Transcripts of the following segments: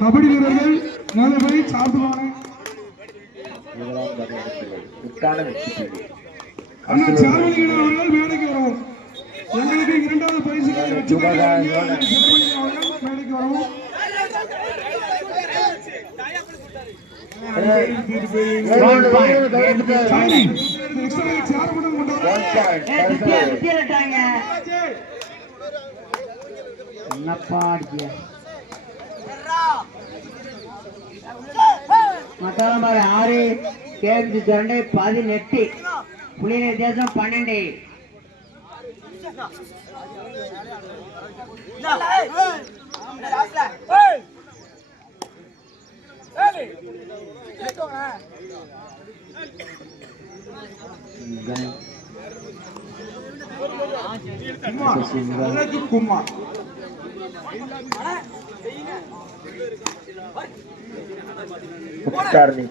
கபடி வீரர்கள் மேலே சாப்பிடுவாங்க. மேடைக்கு வரவும். எங்களுக்கு இரண்டாவது பரிசு மேடைக்கு வரவும். மத்தாளம்பாறை 6 KMC 18 புலிகள் வித்தியாசம் 12.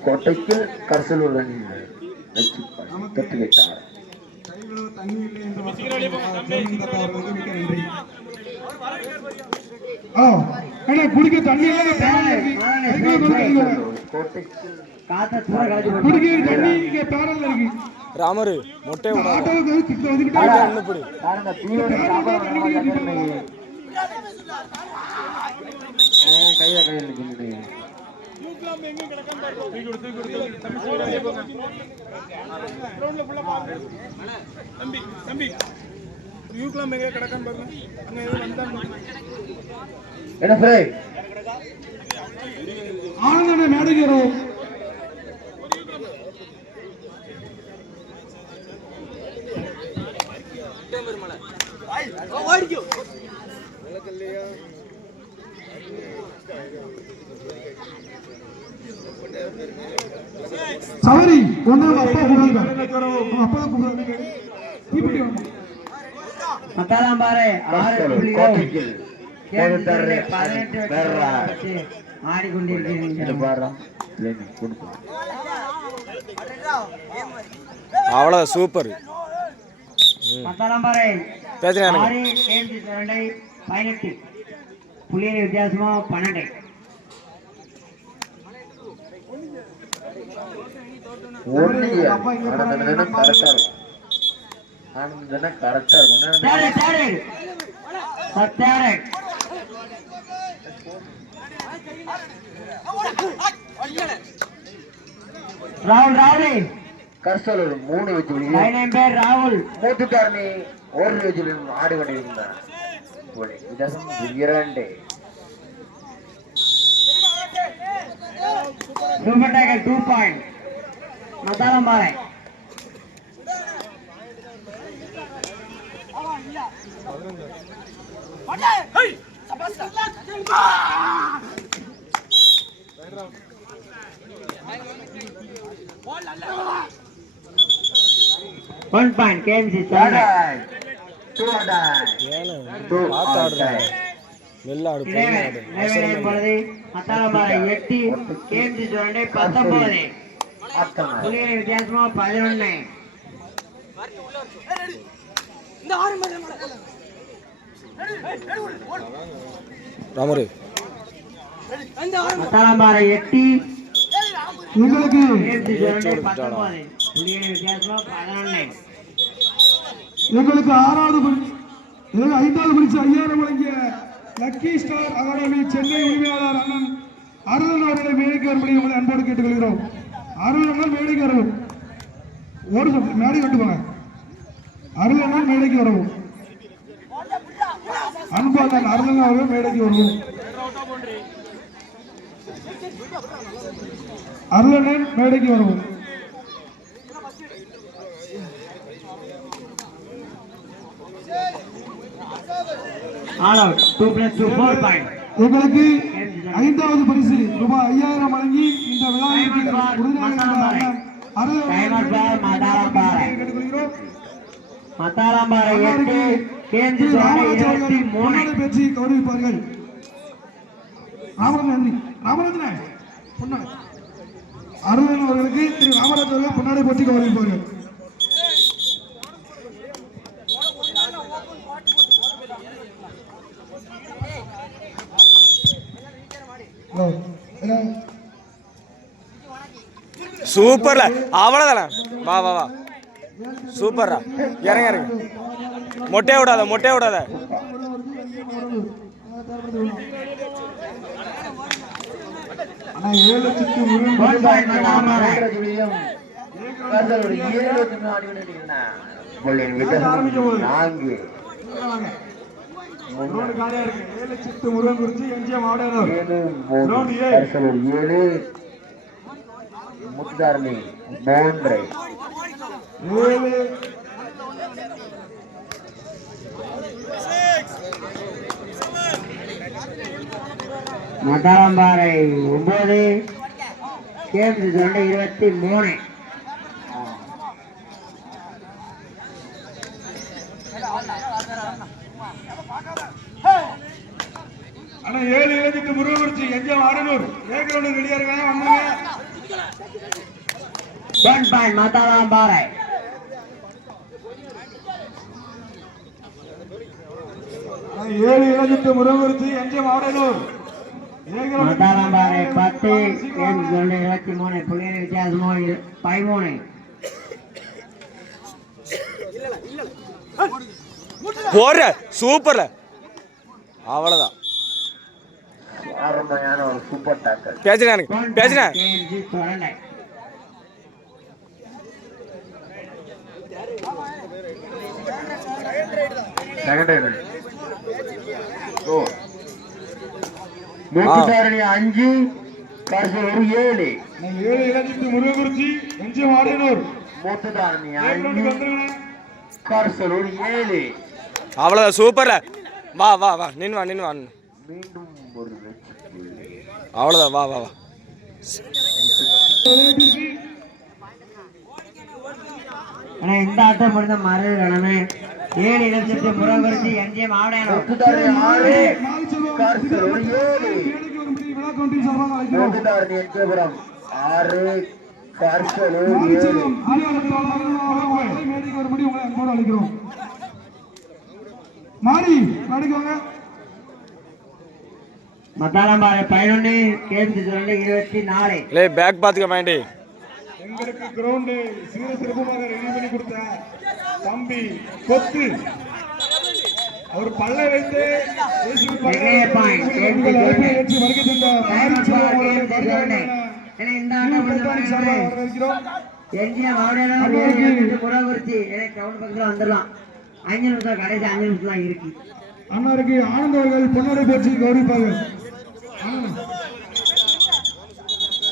கோட்டைக்கு கர்சலூர் தட்டு வைத்தார். குடிக்க தண்ணி ராமரு மொட்டை கையில ஆனந்த மேடைகிறோம். சவரி மத்தாளம்பாறை 6 புள்ளிகள் ஆடிக்கொண்டிருக்கிறீர்கள். அவ்வளோ சூப்பர். மத்தாளம்பாறை 6 KMC 18 புள்ளிகள் வித்தியாசமா 12. ராகுல் கர்சலூர் 3 வச்சு பேர் ராகுல் மூத்துட்டார். ஒரு வச்சு ஆடி கொண்டிருந்தார். 2 super tiger 2 point. Mathalamparai One point KMC 7. Mathalamparai 8 KMC 19 புலிகளை வித்தியாசமா 11. ராமரு மத்தாளம்பாறை 8 உங்களுக்கு KMC 19 புலிகளை வித்தியாசமா 11. எங்களுக்கு 6வது 5வது பரிசு 5000 வழங்கிய லக்கி ஸ்டார் அகாடமி சென்னை உரிமையாளர் அண்ணன் அருளன் அவர்களை மேடைக்கு வரும்படி உங்களை அன்போடு கேட்டுக்கொள்கிறோம். அருளன் மேடைக்கு வரவும். ஒரு மேடை கட்டுவாங்க. அருளன் மேடைக்கு வரவும். அன்பாளன் அருளன் அவர்கள் மேடைக்கு வருவோம். அருளன் மேடைக்கு வரவும். All out 2 + 2 4 point. உங்களுக்கு 5வது பரிசு ரூபாய் 5000 வழங்கி இந்த விழாவிற்கு மத்தாளம்பாறை 8 KMC 23 பேச்சு கௌரவிப்பார்கள். ராமராஜன் அருளன் அவர்களுக்கு திரு ராமராஜ் அவர்கள் பொன்னாடை போட்டி கௌரவிப்பார்கள். சூப்பர்ல அவ்வளோதானே. வா வா வா சூப்பர்ரா. இறங்க இறங்க. மொட்டையை விடாத மொட்டையை விடாத. ஆனா 7 சுற்று முருகன் One point மதாரம்பாறை. 7 ஆடி கொண்டிருக்கிறார். புள்ளியின் வித்தியாசம் 4. ரோடு காலியா இருக்கு. 7 சுற்று முருகன் குறிச்சி எம்ஜிஎம் ஆடையனூர் 7 கரிசலூர் 7 முத்தாரணி 3. 7 மதாரம்பாறை 9 கேம்ஸ் 23. ஆனா 7 இளஞ்சிட்டு முருகன் குறிச்சி எம்ஜிஎம் ஆடையனூர் ஏகரோடு ரெடியா இருக்காங்க. வந்தாங்க. One point மதாரம்பாறை. ஆனா 7 இளஞ்சிட்டு முருகன் குறிச்சி எம்ஜிஎம் ஆடையனூர் மதாரம்பாறை 10 கேம்ஸ் 23. புள்ளியின் வித்தியாசம் 13. போடுற சூப்பர்ல அவ்வளோதான். அருமையான ஒரு சூப்பர் டாக்கல். பேசுறேன் எனக்கு பேசுறேன். கேம்ஸ் தொடர்ந்து செகண்ட் ரைட். முத்துதாரணி 5 கரிசலூர் 7. 7 இளஞ்சிட்டு முருகன் குறிச்சி எம்ஜிஎம் ஆடையனூர் முத்துதாரணி ஏகரோடு 5 வந்துருங்க. கரிசலூர் 7. அவ்வளோதான் சூப்பர்ல. வா வா வா நின்று வா நின்று வா. மீண்டும் ஒரு வெற்றி புள்ளி. அவ்வளோதான் வா வா வா. ஆனா இந்த ஆட்டம் முடிந்த மறுகணமே 7 இலட்சத்து முருகன் எம்ஜிஎம் ஆடையனூர் முத்துதாரணி 6 கரிசலூர் 7. வேலைக்கு வரும்படி விழா கவுண்டிங் சார்பாக அழைக்கிறோம். முத்துதாரணி எச்சபுரம் 6 கரிசலூர் 7. மாரிச்செல்வம் ஆடியாளர்கள் மேடைக்கு வரும்படி உங்களை அன்போடு அழைக்கிறோம். மாறி அடிக்கோங்க. மதாரம்பாறை 11 கேம்ஸ் 24. இல்லை பேக் பார்த்துக்க மாண்டி. எங்களுக்கு கிரவுண்டு சீர சிறப்புமாக ரெடி பண்ணி கொடுத்த தம்பி கொத்து அவர் பல்ல வைத்து ஏற்றி வருகை தந்த மாரிச்செல்வம் அவர்களை வருகிறோம். இந்த ஆட்டம் வரவேற்கிறோம். எம்ஜிஎம் ஆடையனூர் முருகன் எனக்கு கிரவுண்ட் பக்கத்தில் வந்துடலாம். 5 நிமிஷம் கடைசி 5 நிமிஷம் தான் இருக்கு. அன்னாருக்கு ஆனந்த் அவர்கள் பொன்னரை போச்சு கௌரவிப்பார்கள்.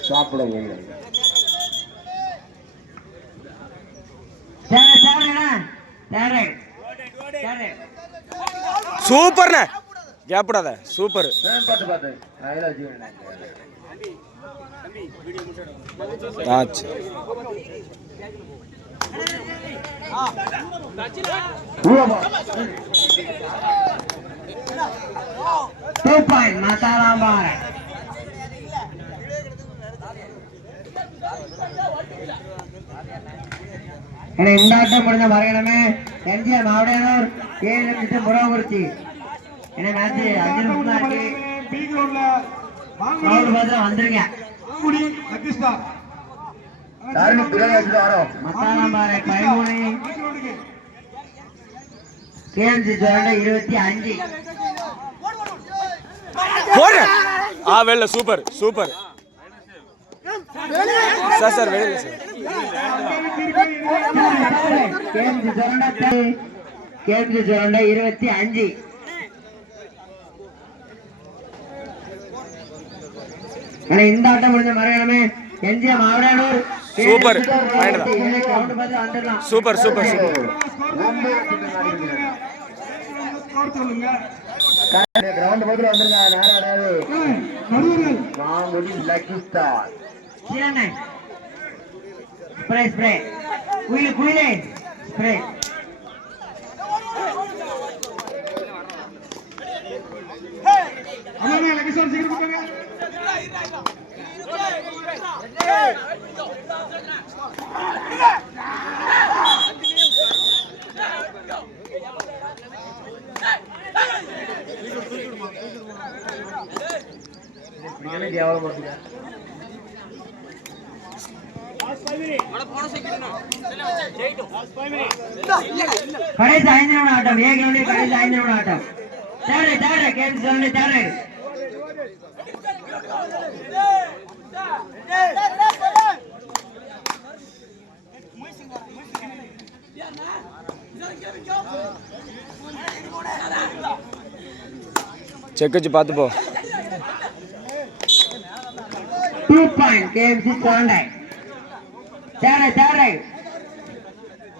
சாப்பிட சூப்பர்ண்ணே கேப்படாத சூப்பர். பார்த்து ஆச்சு. 2 point மதாரம்பாறை. இந்த ஆட்டம் முடிஞ்ச மறுகணமே எம்ஜிஎம் ஆடையனூர் 7 நிமிஷத்து முருகன். என்ன மேட்ச் 5 நிமிஷம் தான் இருக்கு. பி கிரவுண்ட்ல கிரவுண்ட் பக்கத்தில் வந்துருங்க. மாங்குடி லக்கிஸ்டா மதாரம்பாறை 13 கேம்ஸ் 25. போடுற வெளில சூப்பர் சூப்பர் சார் சார் வெளியில சார். கேம்ஸ் 25. இந்த ஆட்டம் முடிஞ்ச மறுகணமே எம்ஜிஎம் ஆடையனூர் சூப்பர் கிரவுண்ட் பார்த்து வந்துடலாம். Super super super. சொல்லுங்க. கிரவுண்ட் பக்கத்துல வந்துருங்க. நேரம் அடையாது. நடுவர்கள் Mangudi lucky star spray spray குயிலே ஸ்ப்ரே. அண்ணா லக்கிஸ்டார் சீக்கிரம் போங்க. கடைசி 5 நிமிட ஆட்டம். ஏ கிரவுண்டில் கடைசி 5 நிமிட ஆட்டம். தேர்ட் கேம் சொல்லி தேர்ட். செக் வச்சு பார்த்து போ. 2 பாயிண்ட் கேஎம்சி சரண்டை. Third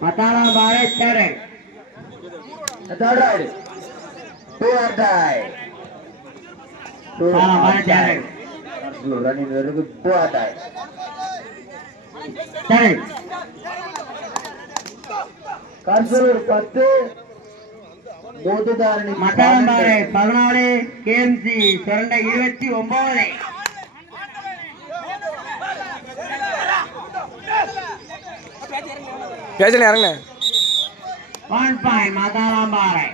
Mathalamparai third. Third ride. 2 or die. Mathalamparai third. Running very good. 2 or die. Third. Karsalur 10 மோதுதாரணி மத்தாளம் பாரு 14 கேஎம்சி சரண்டை 29. பேசல இறங்க 1 பாயிண்ட் மத்தாளம் பாரு.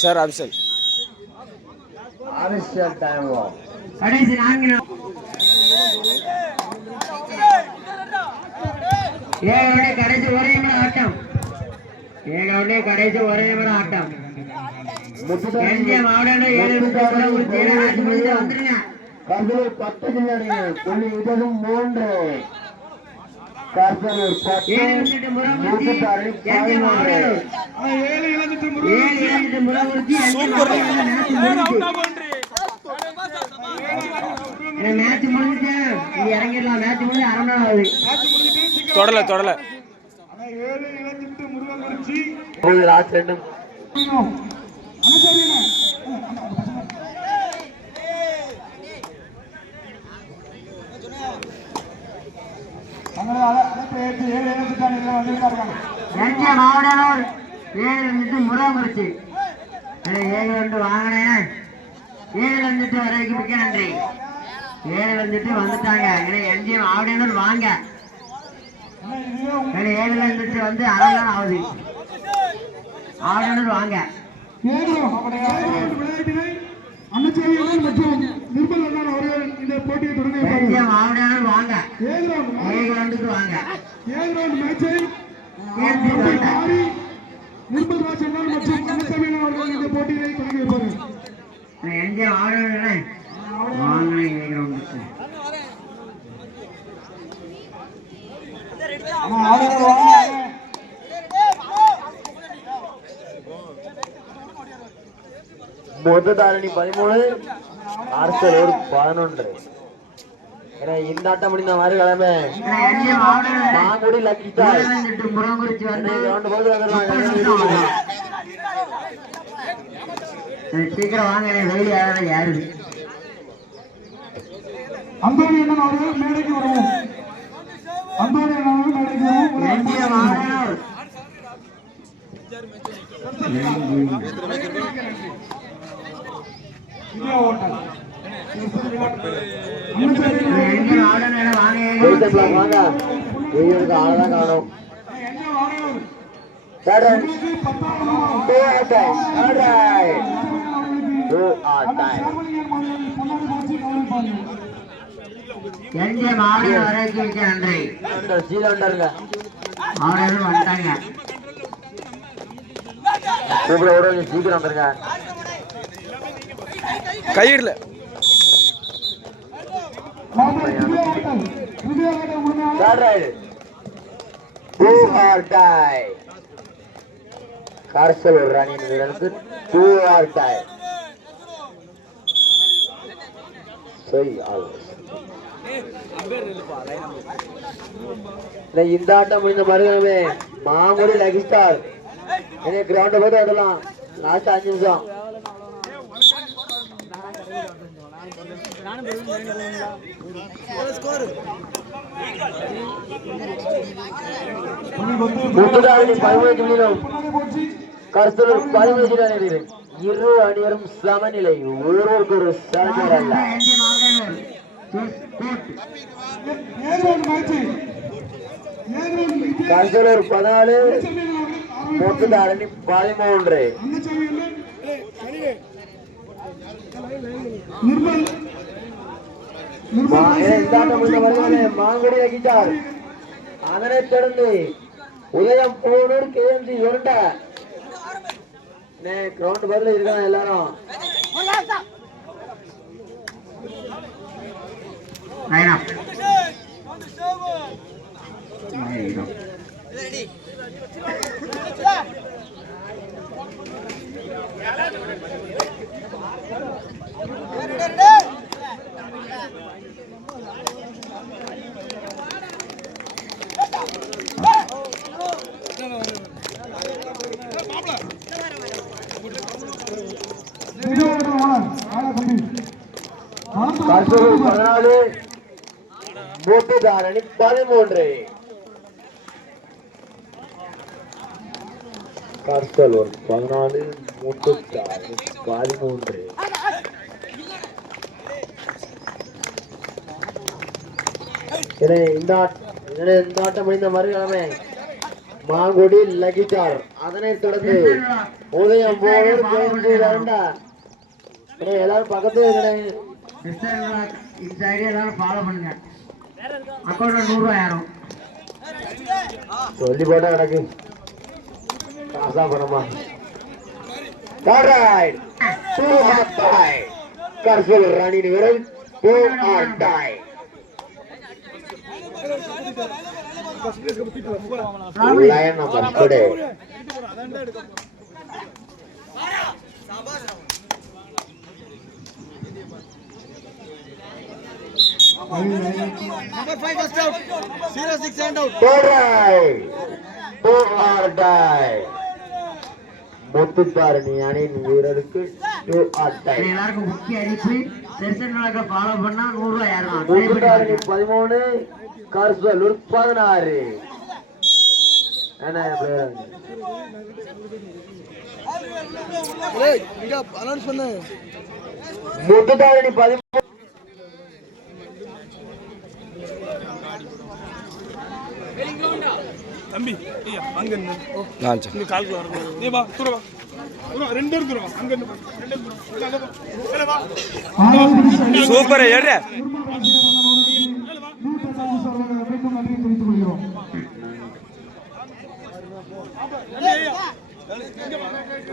சார் அபிஷேக் அவசியம் டைம் வாக். கடைசி 4 நிமிடம். ஏகவுடைய கடைசி 1 நிமிட ஆட்டம். ஏகவுடைய கடைசி 1 நிமிட ஆட்டம். மாவட்டம் 7 நிமிடம் வந்துருங்க. கர்சலூர் 10 கில்லாடி புள்ளி இதழும் 3. கர்சலூர் 10 மோதுதாரணி 11. மேட்ச் முடிஞ்சு இறங்கிடலாம். மேட்ச் முடிஞ்சு 1/2 மணி நேரம் ஆகுது. தொடல லாஸ்ட் 2 மாவட்டனூர் 7 முருகங்குறிச்சி 7 வாங்கினேன். 7 வரைக்கும் மிக்க நன்றி. 7 வந்துட்டாங்க. எம்ஜிஎம் மாவட்டனூர் வாங்க. 7 வந்து 1/2 நேரம் ஆகுது. மாவட்டனூர் வாங்க. மற்றும் நிர்மல் அண்ணன் அவர்கள் இந்த போட்டியை தொடங்க மாவட்டனூர் வாங்க. 7 வாங்க. 7 மேட்சை நிர்மல் ராஜ் அண்ணன் மற்றும் அன்னசாமி அவர்கள் இந்த போட்டியை தொடங்கி வைப்பார்கள். எம்ஜிஎம் மாவட்டனூர் மொத்ததாரணி 13 கர்சலூர் 11. இந்த ஆட்டம் முடிந்த மறுகிழமை மாங்குடி லக்கி ஸ்டார் முருகங்குறிச்சி வந்து சீக்கிரம் வாங்க. வெயில் யாரு அந்தோணி அண்ணன் அவர்கள் மேடைக்கு வருவோம். அந்தோணி அண்ணன் அவர்கள் மேடைக்கு வருவோம். வாங்க ஆளதான் காணும். வந்துட்டாங்க. சீக்கிரம் வந்துருங்க. கையிடல கர்சலூர் ராணியின் வீரருக்கு 2 or die. இந்த ஆட்டம் முடிந்த மறுகிழமை மாங்குடி லக்கி ஸ்டார் கிரவுண்ட் போது விடலாம். லாஸ்ட் 5 நிமிஷம். முத்துதாரணி 17 நிமிடம் கர்சலூர் 17 நிமிடம். இரு அணியரும் சமநிலை. ஒருவருக்கு ஒரு சமநிலை அல்ல. கர்சலூர் 14 முத்துதாரணி 13. நிர்மல் மாங்குடி அகிட்டார். அதனைத் தொடர்ந்து உதயம் போனூர் கேஎம்சி உருண்ட கிரவுண்ட் பதில் இருக்காங்க எல்லாரும். கர்சலூர் 14 மூட்டுதாரணி 13. கர்சலூர் 14 மூட்டுதாரணி 13. இந்த ஆட்டம் முடிந்த மறுகிழமை மாங்குடி லகிட்டார். அதனைத் தொடர்ந்து உதயம் போனூர் எல்லாரும் பக்கத்துல இந்த ஐடியா எல்லாரும் ஃபாலோ பண்ணுங்க. அக்கௌண்ட்ல 100 ரூபாய் ஆயிரும். சொல்லி போட்டா கிடக்கு காசா பணமா. கர்சல் ராணியின் வீரர் முத்துத்தாரணி அணியின் வீரருக்கு எல்லாருக்கும் முக்கிய அறிவிப்பு. ஃபாலோ பண்ணா 100 ரூபாய் ஆயிரும். முத்துத்தாரணி 13 கர்சலூர் 16. முத்துத்தாரணி 13 தம்பி அங்க நான் சரி கால்குள்ள வர நீ வா தூர வா ரெண்டு பேரும் தூர வா அங்க சூப்பர் ஏறு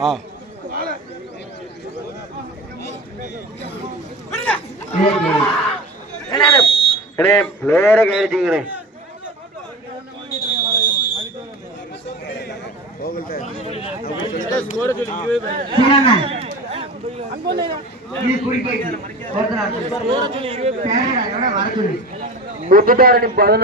ஆ பிளேயரை கையெழுத்திங்களே. முத்துத்தாரணி 11